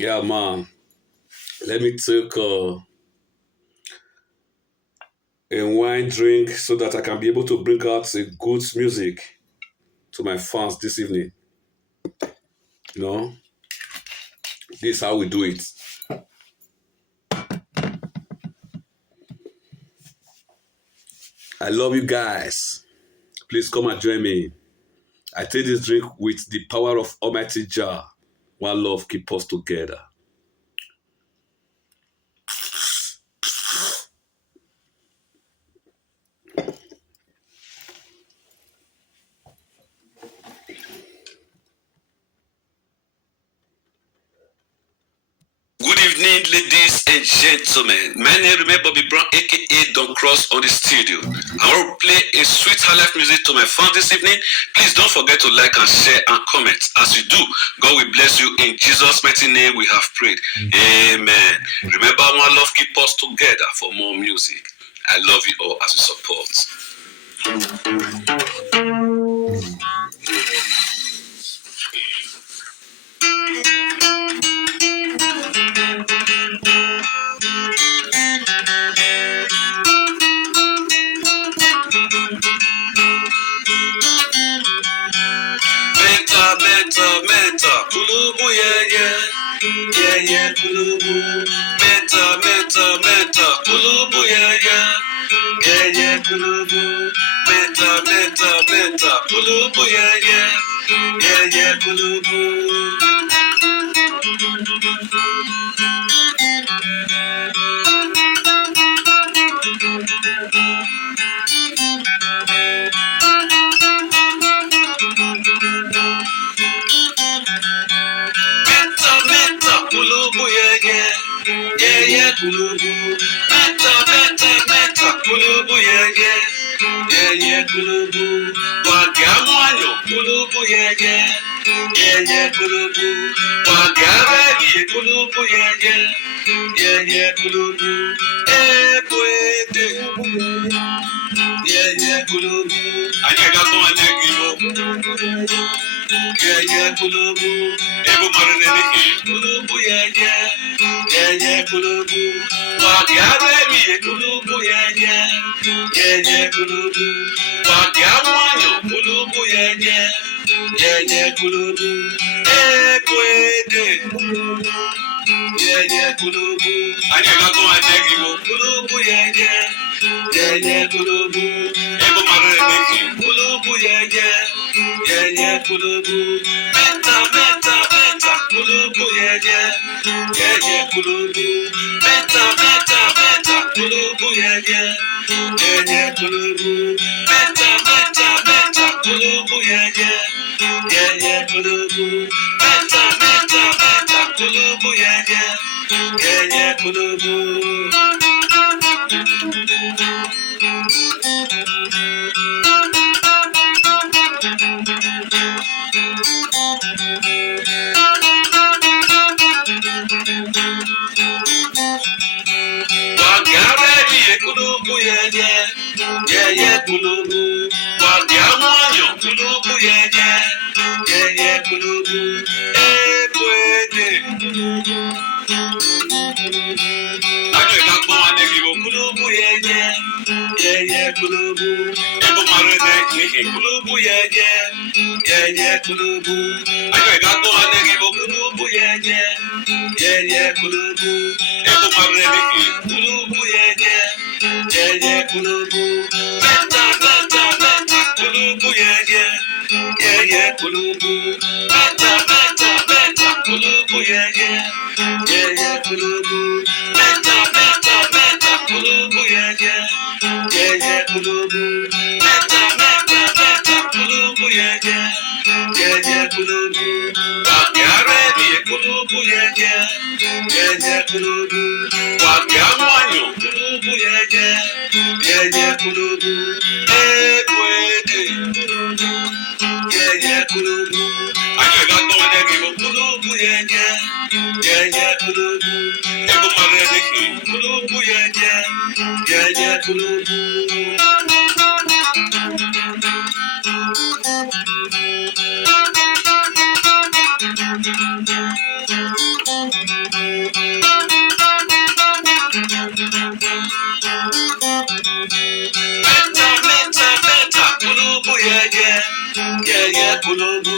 Yeah, man. Let me take a wine drink so that I can be able to bring out a good music to my fans this evening. You know, this is how we do it. I love you guys. Please come and join me. I take this drink with the power of Almighty Jah. One love keep us together. Good evening, ladies and gentlemen. My name is Bobby Brown, aka Don Cross, on the studio. I want to play a sweet highlife music to my fans this evening. Please don't forget to like and share and comment. As you do, God will bless you. In Jesus' mighty name we have prayed. Amen. Remember, one love keep us together for more music. I love you all as you support. Kulubu, yeah, kulubu. Meta, kulubu, yeah, kulubu. Meta, kulubu, yeah, kulubu. Kulubu, yeah, kulubu. Meta, kulubu, yeah, kulubu. Wagamanyo, kulubu, yeah, kulubu. Wagabagi, kulubu, yeah, kulubu. Ekwete, yeah, kulubu. Anyega ko anyegi mo. Yeah, kulubu. Ebo marene ni kulubu, yeah, kulubu. Wagabe kulubu, yeah, kulubu. Wagamanyo, kulubu, yeah, kulubu. Ekwede, yeah, kulubu. Anyega ko anyegi mo. Kulubu, yeah, kulubu. Ebo marene ni kulubu, yeah, kulubu. Meta, kulubu, yeah, kulubu. Meta, kulubu, yeah, kulubu. Meta, kulubu, yeah, kulubu. Meta, kulubu, yeah, kulubu. Kulubu, yeah, kulubu. Wagamanyo, kulubu, yeah, kulubu. Ekwede. Ajo ikakpo anegi go kulubu, yeah, kulubu. Ebo marene nihi kulubu, yeah, kulubu. Ajo ikakpo anegi go kulubu, yeah, kulubu. Ebo marene nihi kulubu, yeah, kulubu. Meta, kulubu, yeah, kulubu. Meta, kulubu, yeah, kulubu. Meta, kulubu, yeah, kulubu. Meta, kulubu, yeah, kulubu. Wakiare ni kulubu, yeah, kulubu. Wakiamanyo, kulubu, yeah, kulubu. Ekwede, yeah, kulubu. Ayo gato wanegi mo kulubu, yeah, kulubu. Ebo marene ki kulubu, yeah, kulubu. Better, better, better. Kulubu, yeah, yeah. Yeah, yeah, kulubu.